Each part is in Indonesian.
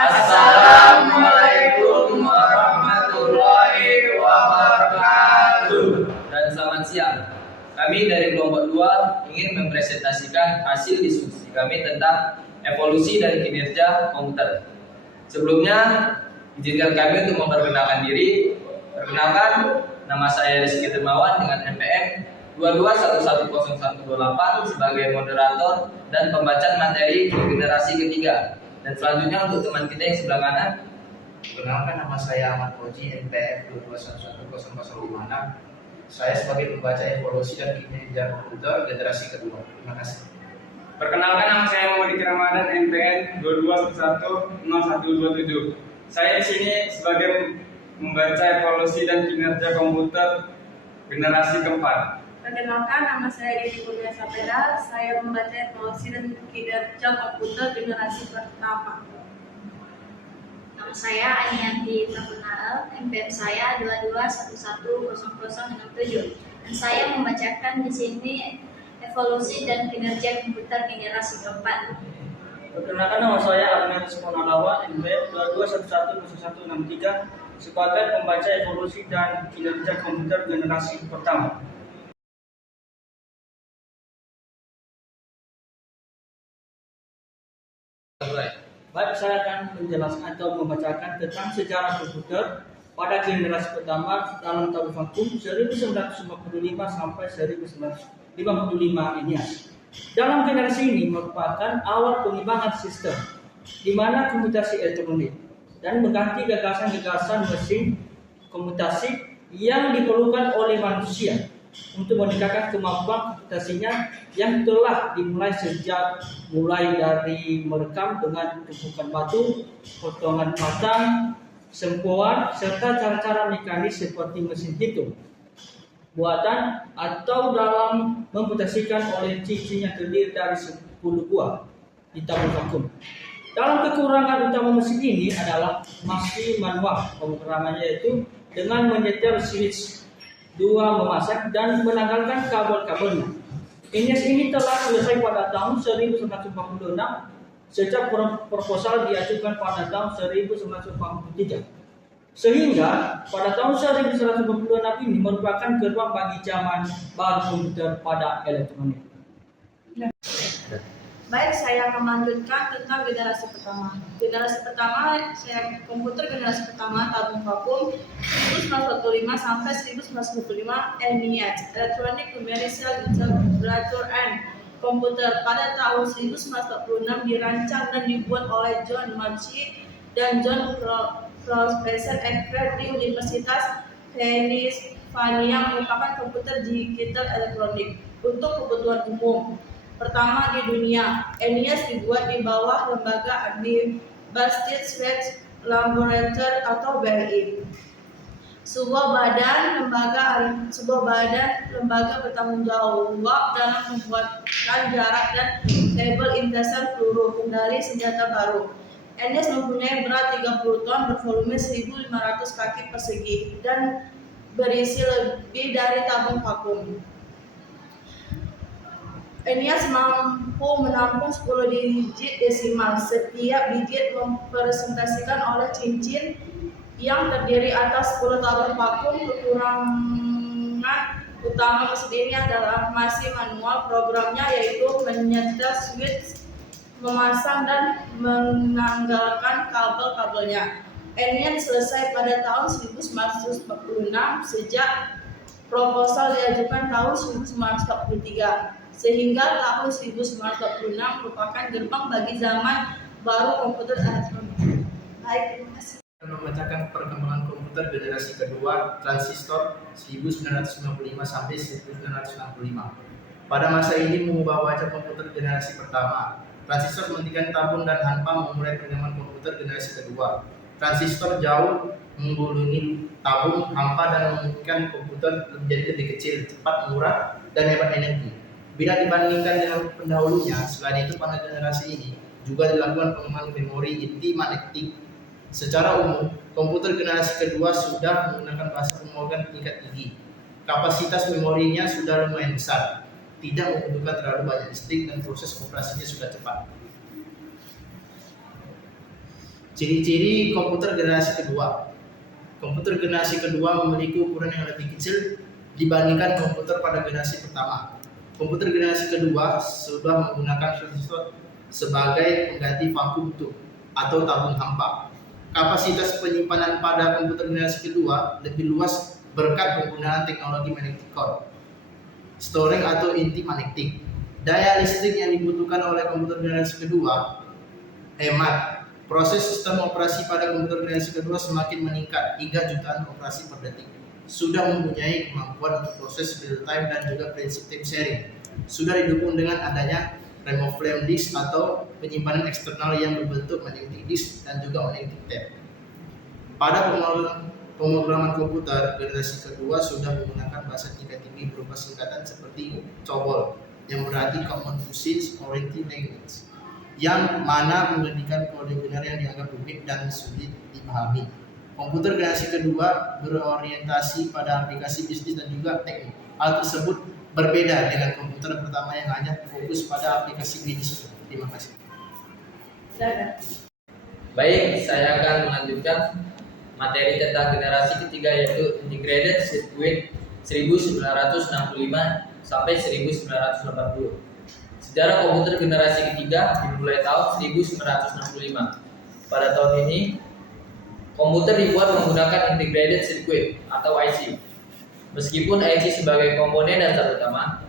Assalamualaikum warahmatullahi wabarakatuh. Dan selamat siang. Kami dari kelompok 2 ingin mempresentasikan hasil diskusi kami tentang evolusi dan kinerja komputer. Sebelumnya, izinkan kami untuk memperkenalkan diri. Perkenalkan, nama saya Rizky Dermawan dengan NPM 22110128 sebagai moderator dan pembacaan materi generasi ketiga. Dan selanjutnya untuk teman kita yang sebelah kanan. Perkenalkan, nama saya Ahmad Koji, NPM 22110056. Saya sebagai pembaca evolusi dan kinerja komputer generasi kedua. Terima kasih. Perkenalkan, nama saya Muhammad Ramadan, NPM 22110127. Saya di sini sebagai membaca evolusi dan kinerja komputer generasi keempat. Perkenalkan, nama saya Didi Kurnia Sapera. Saya membaca evolusi dan kinerja komputer generasi pertama. Nama saya Anianti Tafunal, NPM saya 22110067 dan saya membacakan di sini evolusi dan kinerja komputer generasi keempat. Perkenalkan, nama saya Agnes Monalawa, NPM 22110163 sebagai pembaca evolusi dan kinerja komputer generasi pertama. Baik, saya akan menjelaskan atau membacakan tentang sejarah komputer pada generasi pertama dalam tahun vakum 1955 sampai 1955 ini. Dalam generasi ini merupakan awal pengembangan sistem di mana komputasi elektronik dan mengganti gagasan-gagasan mesin komputasi yang diperlukan oleh manusia untuk meningkatkan kemampuan komputasinya yang telah dimulai sejak mulai dari merekam dengan tumpukan batu, potongan batang, sempoan, serta cara-cara mekanis seperti mesin hitung buatan atau dalam memputasikan oleh cincin yang terdiri dari 10 buah di tabung vakum. Dalam kekurangan utama mesin ini adalah masih manual pemrogramannya, yaitu dengan menyetel switch 2 memasang dan menanggalkan kabel-kabelnya. INIAS ini telah selesai pada tahun 1946 sejak proposal diajukan pada tahun 1943. Sehingga pada tahun 1946 ini merupakan gerbang bagi zaman baru komputer pada elektronik. Baik, saya akan melanjutkan tentang generasi pertama. Generasi pertama, komputer generasi pertama tabung vakum 1945 sampai 1945 ENIAC, Electronic Numerical Interpolator and Computer, pada tahun 1946 dirancang dan dibuat oleh John Maci dan John Professor Eckert di Universitas Pennsylvania, merupakan komputer digital elektronik untuk kebutuhan umum pertama di dunia. ENIAC dibuat di bawah lembaga Bastille Research Laboratory atau BRI, sebuah badan lembaga bertanggung jawab dalam membuatkan jarak dan kabel lintasan peluru kendali senjata baru. ENIAC mempunyai berat 30 ton, bervolume 1.500 kaki persegi dan berisi lebih dari tabung vakum. ENIAC mampu menampung 10 digit desimal. Setiap digit merepresentasikan oleh cincin yang terdiri atas 10 tabung vakum. Kekurangan utama mesin ini adalah masih manual programnya, yaitu menyetel switch, memasang dan menanggalkan kabel-kabelnya. ENIAC selesai pada tahun 1946 sejak proposal diajukan tahun 1943. Sehingga tahun 1946 merupakan gerbang bagi zaman baru komputer elektronik. Baik, terima kasih. Membacakan perkembangan komputer generasi kedua, transistor 1995 sampai 1965. Pada masa ini mengubah wajah komputer generasi pertama. Transistor menghentikan tabung dan tanpa memulai perkembangan komputer generasi kedua. Transistor jauh menggulungi tabung hampa dan memungkinkan komputer menjadi lebih kecil, cepat, murah, dan hemat energi. Bila dibandingkan dengan pendahulunya, selain itu pada generasi ini juga dilakukan pengembangan memori inti magnetik. Secara umum, komputer generasi kedua sudah menggunakan bahasa pemrograman tingkat tinggi. Kapasitas memorinya sudah lumayan besar, tidak membutuhkan terlalu banyak listrik dan proses operasinya sudah cepat. Ciri-ciri komputer generasi kedua. Komputer generasi kedua memiliki ukuran yang lebih kecil dibandingkan komputer pada generasi pertama. Komputer generasi kedua sudah menggunakan transistor sebagai pengganti vacuum tube atau tabung hampa. Kapasitas penyimpanan pada komputer generasi kedua lebih luas berkat penggunaan teknologi magnetic core, storing atau inti magnetik. Daya listrik yang dibutuhkan oleh komputer generasi kedua hemat. Proses sistem operasi pada komputer generasi kedua semakin meningkat hingga jutaan operasi per detik. Sudah mempunyai kemampuan untuk proses real time dan juga prinsip time sharing. Sudah didukung dengan adanya remote flash disk atau penyimpanan eksternal yang berbentuk magnetic disk dan juga magnetic tape. Pada pemrograman komputer generasi kedua sudah menggunakan bahasa tingkat tinggi berupa singkatan seperti COBOL yang berarti Common Basic Oriented Language, yang mana menjadikan kode biner yang dianggap rumit dan sulit dipahami. Komputer generasi kedua berorientasi pada aplikasi bisnis dan juga teknik. Hal tersebut berbeda dengan komputer pertama yang hanya fokus pada aplikasi bisnis. Terima kasih. Baik, saya akan melanjutkan materi tentang generasi ketiga yaitu Integrated Circuit 1965 sampai 1980. Sejarah komputer generasi ketiga dimulai tahun 1965. Pada tahun ini, komputer dibuat menggunakan integrated circuit atau IC. Meskipun IC sebagai komponen dasar utama,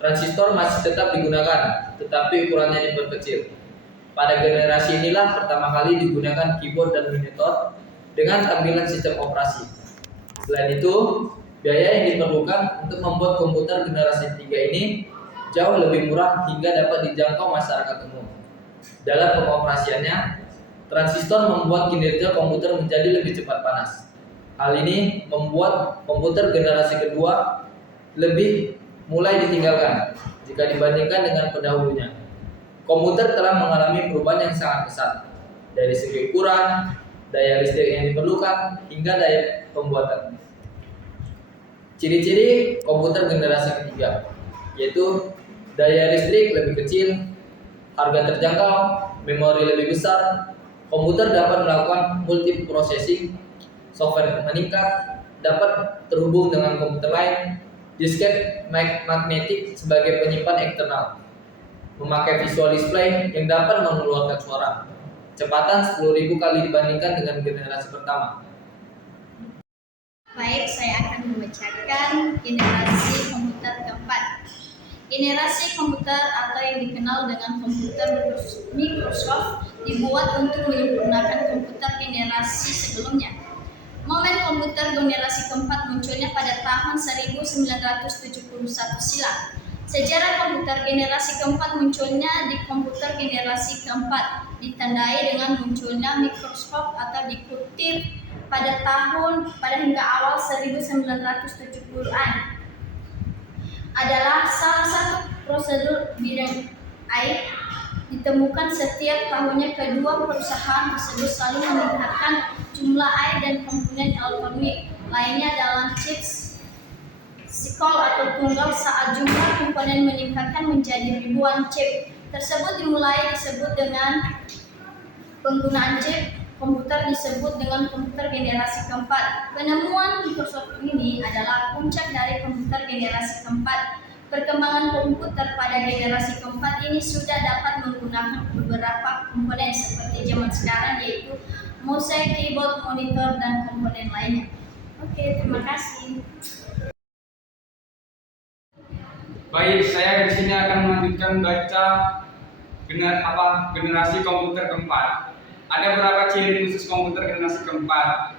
transistor masih tetap digunakan, tetapi ukurannya diperkecil. Pada generasi inilah pertama kali digunakan keyboard dan monitor dengan tampilan sistem operasi. Selain itu, biaya yang diperlukan untuk membuat komputer generasi ketiga ini jauh lebih murah hingga dapat dijangkau masyarakat umum. Dalam pengoperasiannya, transistor membuat kinerja komputer menjadi lebih cepat panas. Hal ini membuat komputer generasi kedua lebih mulai ditinggalkan jika dibandingkan dengan pendahulunya. Komputer telah mengalami perubahan yang sangat besar, dari segi ukuran, daya listrik yang diperlukan, hingga daya pembuatan. Ciri-ciri komputer generasi ketiga yaitu daya listrik lebih kecil, harga terjangkau, memori lebih besar, komputer dapat melakukan multiprocessing, software meningkat, dapat terhubung dengan komputer lain, disket magnetik sebagai penyimpan eksternal, memakai visual display yang dapat mengeluarkan suara, kecepatan 10.000 kali dibandingkan dengan generasi pertama. Baik, saya akan membacakan generasi komputer keempat. Generasi komputer atau yang dikenal dengan komputer Microsoft dibuat untuk menyempurnakan komputer generasi sebelumnya. Momen komputer generasi keempat munculnya pada tahun 1971 silam. Sejarah komputer generasi keempat munculnya di komputer generasi keempat ditandai dengan munculnya mikroskop atau dikutip pada hingga awal 1970-an. Adalah salah satu prosedur bidang air ditemukan setiap tahunnya. Kedua perusahaan tersebut selalu meningkatkan jumlah air dan komponen elektronik lainnya dalam chips sikol atau tunggal saat jumlah komponen meningkatkan menjadi ribuan chip. Tersebut dimulai disebut dengan penggunaan chip komputer disebut dengan komputer generasi keempat. Penemuan Microsoft ini adalah puncak dari komputer generasi keempat. Perkembangan komputer pada generasi keempat ini sudah dapat menggunakan beberapa komponen seperti zaman sekarang, yaitu mouse, keyboard, monitor, dan komponen lainnya. Oke, terima kasih. Baik, saya di sini akan melanjutkan baca generasi komputer keempat. Ada beberapa ciri khusus komputer generasi keempat.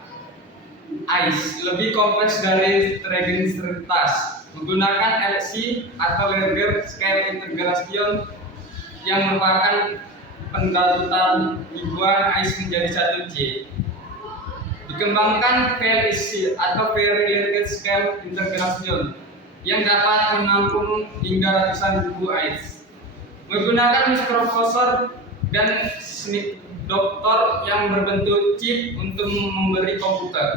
ICE lebih kompleks dari Registertas, menggunakan LC atau Larger Scale Integration yang merupakan penggabungan ribuan ICE menjadi satu chip. Dikembangkan VLC atau Very Large Scale Integration yang dapat menampung hingga ratusan ribu ICE. Menggunakan mikroprosesor dan doktor yang berbentuk chip untuk memberi komputer.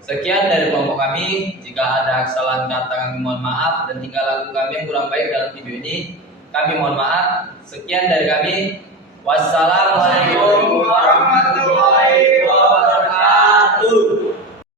Sekian dari kelompok kami. Jika ada kesalahan kata kami mohon maaf, dan tingkah laku kami yang kurang baik dalam video ini, Kami mohon maaf. Sekian dari kami. Wassalamualaikum